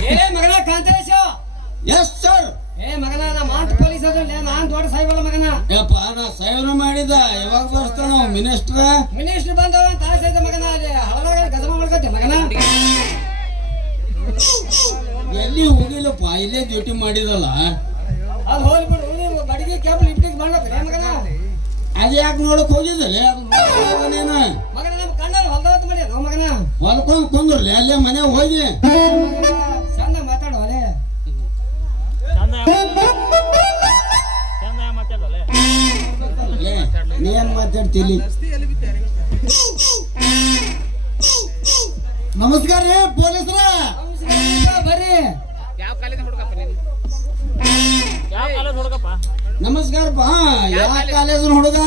ಏ ಮಗನ Kantesha. Yes sir. ಏ ಮಗನ ನಾ ಮಾಂಟ್ ಪೊಲೀಸ್ ಅದ್ರಲ್ಲಿ ನಾನ್ ದೊಡ್ಡ ಸಾಹೇಬಲ್ಲ ಮಗನ. ಯಪ್ಪ ನಾ ಸಾಹೇಬ್ರ ಮಾಡಿದ ಯಾವಾಗ ತೋರಿಸ್ತಾನ ನಾವು ಮಿನಿಸ್ಟರ್ ಬಂದವ ತಾಸ ಐತೆ ಮಗನ. ಅಲ್ಲಿ ಹಳದಾಗ ಗಜಮ ಮಾಡ್ಕೊತೆ ಮಗನ. ಎಲ್ಲಿ ಹೋಗಿಲ್ಲಪ್ಪ, ಇಲ್ಲೇ ಡ್ಯೂಟಿ ಮಾಡಿದಲ್ಲ. ಅದು ಹೋಗ್ಬಿಡು, ನೀವು ಬಡಿಗೆ ಕೇಬಲ್ ಇಟ್ಟಿಗೆ ಮಾಡ್ಬೇಕ್ರಿ ಮಗನ. ಅದು ಯಾಕೆ ನೋಡಕ್ ಹೋಗಿದ್ದಲ್ಲ ನೀನು ಮಗನ. ನಮ್ಮ ಕಣ್ಣಲ್ಲಿ ಹೊಲ್ದಾವತ್ ಮಾಡಿ ನಾವು ಮಗನ. ಹೊಲ್ಕೊಂಡ್ ಕುಂದ್ರಲಿ ಅಲ್ಲೇ ಮನೆ ಹೋಗಿ ಚಂದ ಮಾತಾಡುವಲೆ. ನೀ ಏನ್ ಮಾತಾಡ್ತೀಲಿ? ನಮಸ್ಕಾರ ರೀ ಪೊಲೀಸ್ರ. ಬರ್ರಿ. ನಮಸ್ಕಾರಪ್ಪ. ಯಾವ ಕಾಲೇಜ್ ಹುಡುಗ?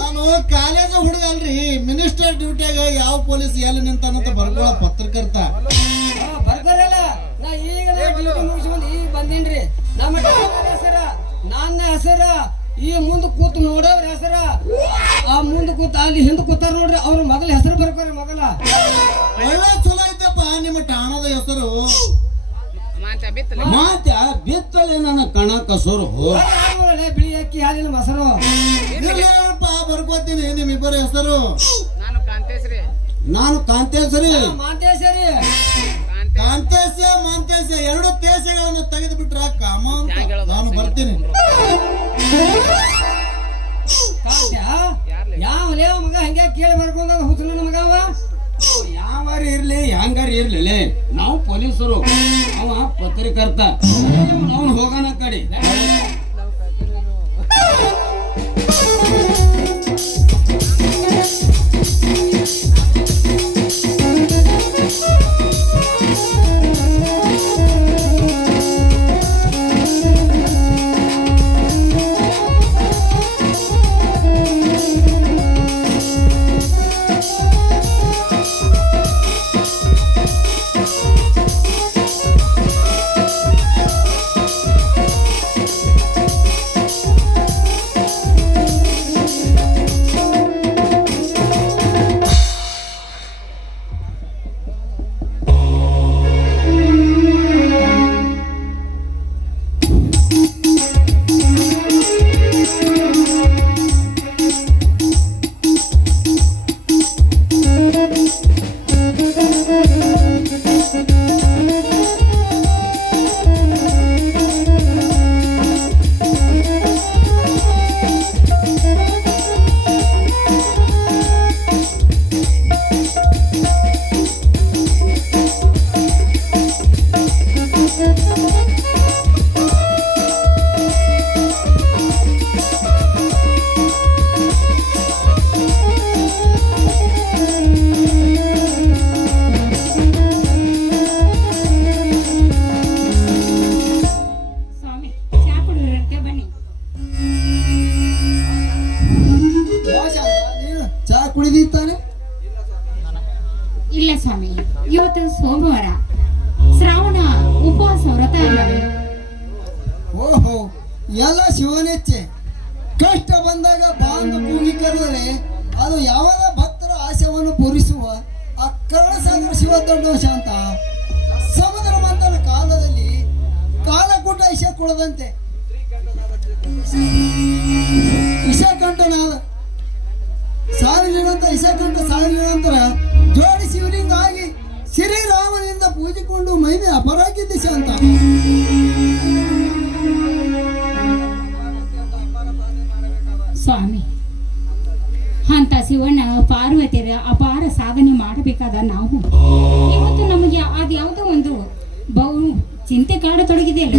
ನಾನು ಕಾಲೇಜ್ ಹುಡುಗ ಅಲ್ರಿ, ಮಿನಿಸ್ಟರ್ ಡ್ಯೂಟಿಯಾಗ ಯಾವ ಪೊಲೀಸ್ ಎಲ್ಲಿ ನಿಂತಾನಂತ ಬರ್ಕೊಳ್ಳೋ ಪತ್ರಕರ್ತ. ಬರ್ತಾರಲ್ಲ, ನಾ ಈಗಲೇ ಡ್ಯೂಟಿ ಮುಗಿಸ್ಕೊಂಡು ಈಗ ಬಂದೀನ್ರಿ. ನಮ್ಮ ಹೆಸರ, ನನ್ನ ಹೆಸರ, ಈ ಮುಂದ್ ಕೂತು ನೋಡವ್ರ ಹೆಸರ, ಆ ಮುಂದ್ ಕೂತ ಅಲ್ಲಿ ಹಿಂದ್ ಕೂತಾರ ನೋಡ್ರಿ, ಅವ್ರ ಮೊದಲ ಹೆಸರು ಬರ್ಕೋರಿ ಮೊದಲ. ಒಳ್ಳೆ ಚಲೋ ಐತಪ್ಪ ನಿಮ್ಮ ಠಾಣದ ಹೆಸರು. ಮಾತ್ಯ ಬಿತ್ತಲೆ ನನ್ನ ಕಣ ಕಸರು. ಬಿಳಿ ಅಕ್ಕಿ ಹಾಲಿನ ಮೊಸರು. ಬರ್ಕೋತೀನಿ ನಿಮ್ಮಿಬ್ಬರ ಹೆಸರು. ನಾನು ಕಾಂತೇಶ್ರೀ. ಕಾಂತೇಶ್ವರಿ. ಕಾಂತೇಶ ಮಾಂತೇಶ ಎರಡು ತೇಸಗಳನ್ನು ತೆಗೆದು ಬಿಟ್ರ ಕಾಮ. ನಾನು ಬರ್ತೀನಿ. ಯಾವ ಮಗ ಹಂಗೆ ಕೇಳಿ ಬರ್ಕೊಂಡ ಹುಚ್ಚನ ಮಗ ಅವ. ಯಾವಾರ ಇರ್ಲಿ ಹಂಗಾರ ಇರ್ಲಿ, ನಾವು ಪೊಲೀಸರು, ಅವ ಪತ್ರಕರ್ತ. ಅವನು ಹೋಗೋಣ ಕಡೆ. ಇಲ್ಲ ಸ್ವಾಮಿ, ಇವತ್ತು ಸೋಮವಾರ, ಶ್ರಾವಣ ಉಪವಾಸ ವ್ರತ ಅಲ್ಲವೇ? ಓಹೋ, ಎಲ್ಲ ಶಿವನೆಚ್ಚೆ. ಕಷ್ಟ ಬಂದಾಗ ಬಾಂಧು ಭೂಮಿ ಕರೆದರೆ ಅದು ಯಾವಾಗ ಭಕ್ತರ ಆಶಯವನ್ನು ಪೂರಿಸುವ ಆ ಕರ್ಣಸಾಗರ ಶಿವ ದೊಡ್ಡ ಶಾಂತ. ಸಮುದ್ರ ಮಂಥನ ಕಾಲದಲ್ಲಿ ಕಾಲಕೂಟ ಇಶ ಕುಳದಂತೆ ಇಶಕಂಠನಾದ ಸಾವಿರ ಇಶಕಂಠ ಸಾವಿರ ನಂತರ ಜೋಡಿ ಶಿವಲಿಂಗ ಆಗಿ ಶ್ರೀರಾಮನಿಂದ ಪೂಜಿಕೊಂಡು ಮಹಿಮೆ ಅಪರಾಗಿದ್ದ ಶಾಂತ. ಸ್ವಾಮಿ, ಅಂತ ಶಿವಣ್ಣ ಪಾರ್ವತಿಯರ ಅಪಾರ ಸಾಧನೆ ಮಾಡಬೇಕಾದ ನಾವು ಇವತ್ತು ನಮಗೆ ಅದ್ಯಾವುದೋ ಒಂದು ಬಹು ಚಿಂತೆ ಕಾಡತೊಡಗಿದೆ ಅಲ್ಲ,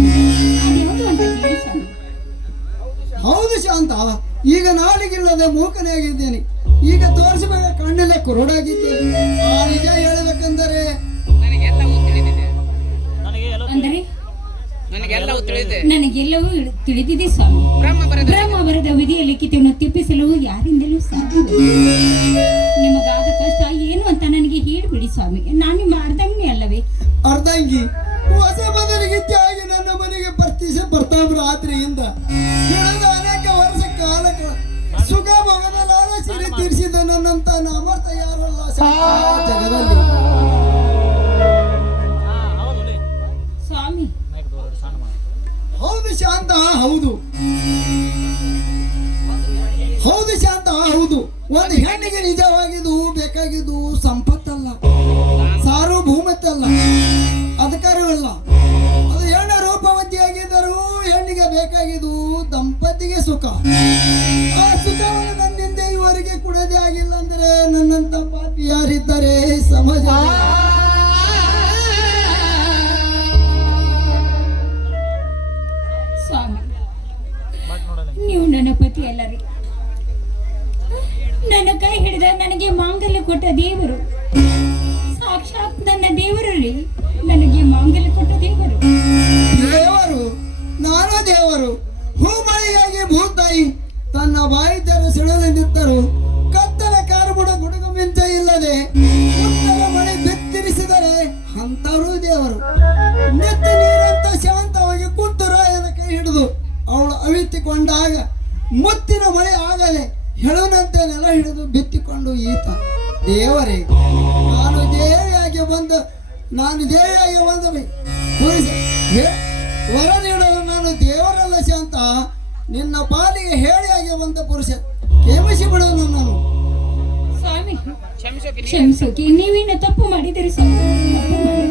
ಅದ್ಯಾವುದು ಅಂತ ಹೇಳಿ ಸ್ವಾಮಿ. ಹೌದು ಶಾಂತ, ಈಗ ನಾಲಿಗಿಲ್ಲದೆ ಮೂಕನೇ ಆಗಿದ್ದೇನೆ. ಈಗ ತೋರಿಸಬೇಕ ಕಣ್ಣಲ್ಲೇ ಕುರುಡಾಗಿದ್ದೇನೆ. ನಿಜ ಹೇಳಬೇಕೆಂದರೆ ನನಗೆಲ್ಲವೂ ತಿಳಿದಿದೆ ಸ್ವಾಮಿ. ಬ್ರಹ್ಮ ಬರದ ವಿಧಿಯ ಲಿಖಿತವನ್ನು ತಿಪ್ಪಿಸಲು ಯಾರಿಂದಲೂ ಸಾಧ್ಯವಿಲ್ಲ. ನಿಮಗಾದ ಕಷ್ಟ ಏನು ಅಂತ ನನಗೆ ಹೇಳಿಬಿಡಿ ಸ್ವಾಮಿ, ನಾನು ನಿಮ್ಮ ಅರ್ಧಂಗಿ ಅಲ್ಲವೇ? ಅರ್ಧಂಗಿ ಹೊಸ ಬದಲಿಗಿತ್ತಾಗಿ ನನ್ನ ಮನೆಗೆ ಬರ್ತಾಬ್ರ ರಾತ್ರಿಯಿಂದ ಕಳೆದ ಅನೇಕ ವರ್ಷ ಕಾಲ ಸುಖ ಭೋಗದ ಸಿರಿ ತೀರಿಸಿದ ನನ್ನಂತ ಅಮರ್ಥ ಯಾರಲ್ಲ ಜಗದಲ್ಲಿ. ಹೌದು ಹೌದು ಶಾಂತ ಹೌದು. ಒಂದು ಹೆಣ್ಣಿಗೆ ನಿಜವಾಗಿದ್ದು ಬೇಕಾಗಿದ್ದು ಸಂಪತ್ತಲ್ಲ, ಸಾರ್ವಭೌಮತ್ತಲ್ಲ, ಅಧಿಕಾರವಲ್ಲ. ಅದು ಹೆಣ್ಣ ರೂಪವತಿಯಾಗಿದ್ದರೂ ಹೆಣ್ಣಿಗೆ ಬೇಕಾಗಿದ್ದು ದಂಪತಿಗೆ ಸುಖ. ಆ ಸುಖವನ್ನು ನನ್ನಿಂದ ಇವರಿಗೆ ಕೊಡದೇ ಆಗಿಲ್ಲ ಅಂದ್ರೆ ನನ್ನಂತ ಪಾಪಿ ಯಾರಿದ್ದಾರೆ ಸಮಾಜ? ಸ್ವಾಮಿ, ನೀವು ನನ್ನ ಪತಿ ಅಲ್ಲ ರೀ. ನನ್ನ ಕೈ ಹಿಡಿದ ನನಗೆ ಮಾಂಗಲ್ಯ ಕೊಟ್ಟ ದೇವರು, ಸಾಕ್ಷಾತ್ ನನ್ನ ದೇವರು ರೀ. ನನಗೆ ಮಾಂಗಲ್ಯ ಕೊಟ್ಟ ದೇವರು. ದೇವರು, ನಾನು ದೇವರು. ಹೂಮಳೆಯಾಗಿ ಭೂತಾಯಿ ತನ್ನ ಬಾಯಿ ತೆರ ಸಿಡಲೆಂದಿದ್ದರು. ಕತ್ತಲ ಕಾರುಬುಡ ಗುಡುಗು ಮಿಂಚ ಇಲ್ಲದೆ ಉತ್ತರ ಮಳೆ ಬೆತ್ತರಿಸಿದರೆ ಅಂತರೂ ದೇವರು. ನೆತ್ತ ನೀರಂತ ಶಾಂತವಾಗಿ ಕುಂತು ರಾಯನ ಕೈ ಹಿಡಿದು ಅವಳು ಅವಿತಿಕೊಂಡಾಗ ಮುತ್ತಿನ ಮಳೆ ಆಗದೆ ಹೆಳುನಂತೆ ನೆಲ ಹಿಡಿದು ಬಿತ್ತಿಕೊಂಡು ಈತ ದೇವರೇ. ನಾನು ದೇವಿಯಾಗಿ ಬಂದ ವರ ನೀಡಲು ನಾನು ದೇವರಲ್ಲ ಶಾಂತ. ನಿನ್ನ ಪಾಲಿಗೆ ಹೇಳಿಯಾಗಿ ಬಂದ ಪುರುಷ ಕ್ಷಮಿಸಿ ಬಿಡು ನನ್ನನ್ನು. ಸ್ವಾಮಿ, ಕ್ಷಮಿಸೋಕೆ ಕ್ಷಮಿಸೋಕೆ ನೀವೇನು ತಪ್ಪು ಮಾಡಿದಿರಿ ಸ್ವಾಮಿ? ತಪ್ಪು ಮಾಡಿದಿರಿ.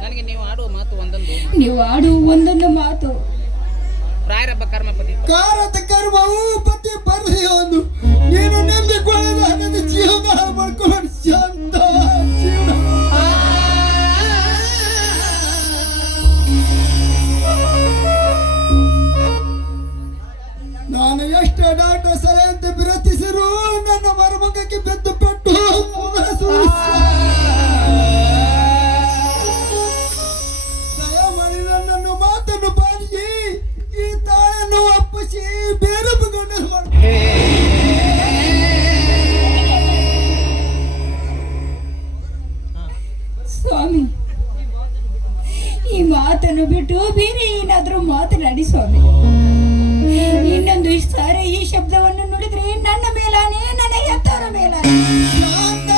ನನಗೆ ನೀವು ಆಡುವ ಮಾತು ಒಂದೊಂದು ನೀವು ಆಡು ಒಂದೊಂದು ಮಾತು ಪ್ರಾಯರಬ್ಬ ಕರ್ಮಪತಿ ಕಾರತ ಕರ್ಮವು ಪತಿ ಬರೆಯೋದು. ನೀನು ನಂಬಿಕೊಳ್ಳದ ನನ್ನ ಜೀವನ ಮಾಡ್ಕೊಂಡು ಶಾಂತ ಜೀವನ. ನಾನು ಎಷ್ಟು ಡಾಟ ಸಲಹೆ ಅಂತ ವಿರತಿಸಿರು ನನ್ನ ಮರುಮಗಕ್ಕೆ ಬೆದ್ದು ಪೆಟ್ಟು ದಯಮಾಡಿ ನನ್ನನ್ನು ಮಾತನ್ನು ಪಾಲಿಸಿ ಈ ತಾಳನ್ನು ಒಪ್ಪಿಸಿ ಬೇರೆ ಗಂಡನ್ನು ಮಾಡ್ತೀನಿ. ಸ್ವಾಮಿ, ಈ ಮಾತನ್ನು ಬಿಟ್ಟು ಬೇರೆ ಏನಾದರೂ ಮಾತನಾಡಿ ಸ್ವಾಮಿ. ಇನ್ನೊಂದು ಸಾರಿ ಈ ಶಬ್ದವನ್ನು ನುಡಿದ್ರೆ ನನ್ನ ಮೇಲಾನೆ, ನನ್ನ ಎತ್ತವರ ಮೇಲಾನೆ. ಶಾಂತ,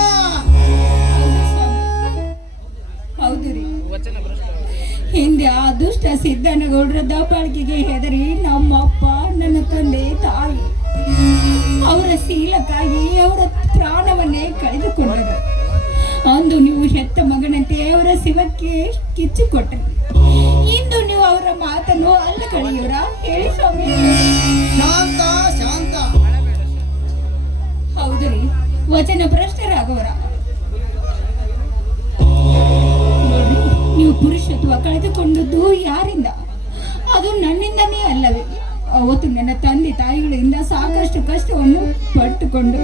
ಹೌದು ಸ್ವಾಮಿ, ಹೌದು ರೀ. ವಚನ ಭ್ರಷ್ಟ ಹಿಂದೆ ಆ ದುಷ್ಟ ಸಿದ್ದನಗೌಡರ ದಬ್ಬಾಳಿಕೆಗೆ ಹೆದರಿ ನಮ್ಮಪ್ಪ, ನನ್ನ ತಂದೆ, ತಾಯಿ ಅವರ ಶೀಲಕ್ಕಾಗಿ ಅವರ ಪ್ರಾಣವನ್ನೇ ಕಳೆದುಕೊಂಡರು. ಅಂದು ನೀವು ಹೆತ್ತ ಮಗನಂತೆ ಅವರ ಶಿವಕ್ಕೆ ಕಿಚ್ಚಿಕೊಟ್ಟರು. ಇಂದು ನೀವು ಅವರ ಮಾತನ್ನು ಅಲ್ಲ ಕಳೆಯುವರ? ಹೇಳಿ ಸ್ವಾಮಿ. ಶಾಂತ, ಶಾಂತ. ಹೌದು ರೀ, ವಚನ ಭ್ರಷ್ಟರಾಗವರ. ನೋಡ್ರಿ, ನೀವು ಪುರುಷತ್ವ ಕಳೆದುಕೊಂಡದ್ದು ಯಾರಿಂದ? ಅದು ನನ್ನಿಂದನೇ ಅಲ್ಲವೇ? ಅವತ್ತು ನನ್ನ ತಂದೆ ತಾಯಿಗಳಿಂದ ಸಾಕಷ್ಟು ಕಷ್ಟವನ್ನು ಪಟ್ಟುಕೊಂಡು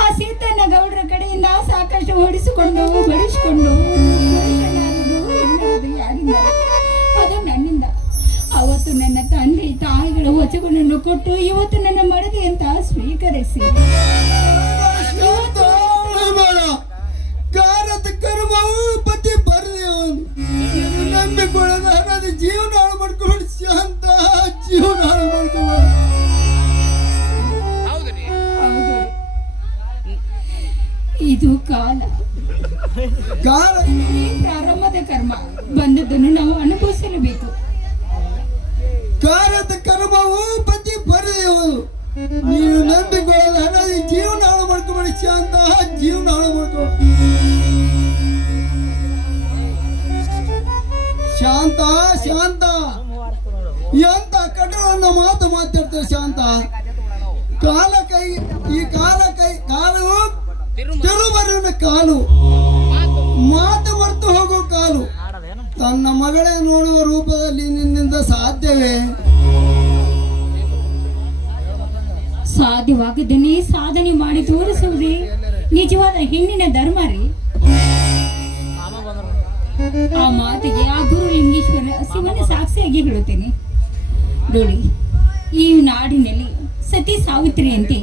ಆ ಸಿದ್ದನ ಗೌಡರ ಕಡೆಯಿಂದ ಸಾಕಷ್ಟು ಹೊಡಿಸಿಕೊಂಡು ಬಡಿಸಿಕೊಂಡು ಎನ್ನುವುದು ಯಾರಿಂದ? ಅದು ನನ್ನಿಂದ. ಅವತ್ತು ನನ್ನ ತಂದೆ ತಾಯಿಗಳ ವಚನವನ್ನು ಕೊಟ್ಟು ಇವತ್ತು ನನ್ನ ಮಡದಿ ಅಂತ ಸ್ವೀಕರಿಸಿ ಕಾರತ ಕರ್ಮವು ಪತಿ ಬರೆದೇವನು. ನಂಬಿಕೊಳ್ಳದ ಹಣದ ಜೀವನ ಹಾಳು ಮಾಡ್ಕೊಂಡು ಶಾಂತ ಜೀವನ ಹಾಳು ಮಾಡ್ಕೊಂಡು. ಹೌದ್ರಿ. ಹೌದು, ಇದು ಕಾಲ. ಕಾಲ ಈ ಪ್ರಾರಂಭದ ಕರ್ಮ ಬಂದದ್ದನ್ನು ನಾವು ಅನುಭವಿಸಲೇಬೇಕು. ಕಾರತ ಕರ್ಮವು ಪತಿ ಬರೆದೇವನು. ನೀನು ನಂಬಿಕೊಳ್ಳದ ಹಣದ ಜೀವನ ಹಾಳು ಮಾಡ್ಕೊಂಡು ಶಾಂತ ಜೀವನ ಹಾಳು ಮಾಡ್ಕೊ. ಶಾಂತ, ಶಾಂತ, ಎಂತ ಕಠೋರನ್ನ ಮಾತು ಮಾತಾಡ್ತಾರೆ ಶಾಂತ. ಕಾಲವು ತಿರುಮರಿನ ಕಾಲು, ಮಾತು ಮರೆತು ಹೋಗೋ ಕಾಲು. ತನ್ನ ಮಗಳೇ ನೋಡುವ ರೂಪದಲ್ಲಿ ನಿನ್ನಿಂದ ಸಾಧ್ಯವೇ? ಸಾಧ್ಯವಾಗದನ್ನೇ ಸಾಧನೆ ಮಾಡಿ ತೋರಿಸುವುದೇ ನಿಜವಾದ ಹೆಣ್ಣಿನ ಧರ್ಮ ರೀ. ಆ ಮಾತಿಗೆ ಆ ಗುರುಲಿಂಗೇಶ್ವರ ಶಿವನ ಸಾಕ್ಷಿಯಾಗಿ ಹೇಳುತ್ತೇನೆ ನೋಡಿ. ಈ ನಾಡಿನಲ್ಲಿ ಸತಿ ಸಾವಿತ್ರಿಯಂತೆ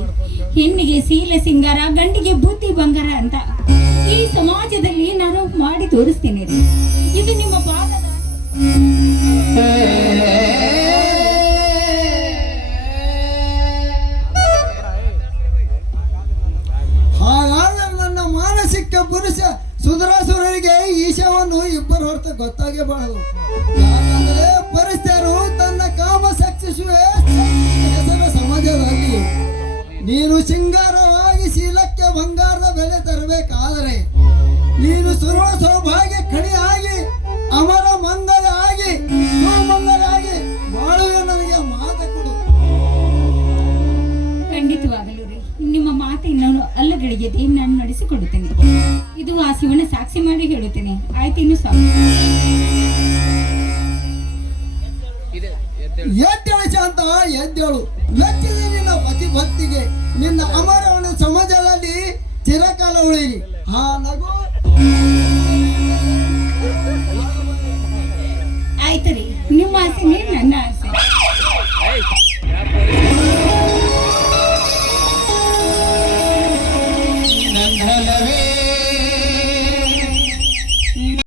ಹೆಣ್ಣಿಗೆ ಶೀಲ ಸಿಂಗಾರ, ಗಂಡಿಗೆ ಬುದ್ಧಿ ಬಂಗಾರ ಅಂತ ಈ ಸಮಾಜದಲ್ಲಿ ನಾನು ಮಾಡಿ ತೋರಿಸ್ತೇನೆ ರೀ. ಇದು ನಿಮ್ಮ ಪಾದದ ಹಾಗಾದರೆ ನನ್ನ ಮಾನಸಿಕ ಪುರುಷ ಸುಧರಾಸುರರಿಗೆ ಈಶವನ್ನು ಇಬ್ಬರು ಹೊರತು ಗೊತ್ತಾಗೇ ಬಾಳದು. ಯಾಕಂದ್ರೆ ಪರಿಸ್ಥಿತಿಯರು ತನ್ನ ಕಾಮ ಸಕ್ಷಿಸುವ ಹೆಸರ ಸಮಾಜದಲ್ಲಿ ನೀನು ಸಿಂಗಾರವಾಗಿ ಶೀಲಕ್ಕೆ ಬಂಗಾರದ ಬೆಲೆ ತರಬೇಕಾದರೆ ನೀನು ಸುರುಳ ಸೌಭಾಗ್ಯ ಕಡಿಯಾಗಿ ಅಮರ ಮಂಗಲ ಆಗಿ ಸುಮಂಗಲ ಆಗಿ ಬಾಳುವೆ. ನನಗೆ ಮಾತು ಕೊಡು. ಖಂಡಿತವಾಗಲು ರೀ, ನಿಮ್ಮ ಮಾತಿನ ಅಲ್ಲಗಳಿಗೆದೆ ನಾನು ನಡೆಸಿಕೊಡುತ್ತೇನೆ. ಇದು ಆ ಶಿವನ ಸಾಕ್ಷಿ ಮಾಡಿ ಹೇಳುತ್ತೇನೆ. ಆಯ್ತೇನು ಸ್ವಾಮಿ? ಇದೆ ಎದ್ದೇಳು. ಎದ್ದೇಳು ಶಾಂತ, ಎದ್ದೇಳು. ಮೆಚ್ಚಿದೆ ನಿನ್ನ ಪತಿ ಭಕ್ತಿಗೆ. ನಿನ್ನ ಅಮರವನ ಸಮಾಜದಲ್ಲಿ ಚಿರಕಾಲ ಉಳಿರಿ. ಆ ನಗು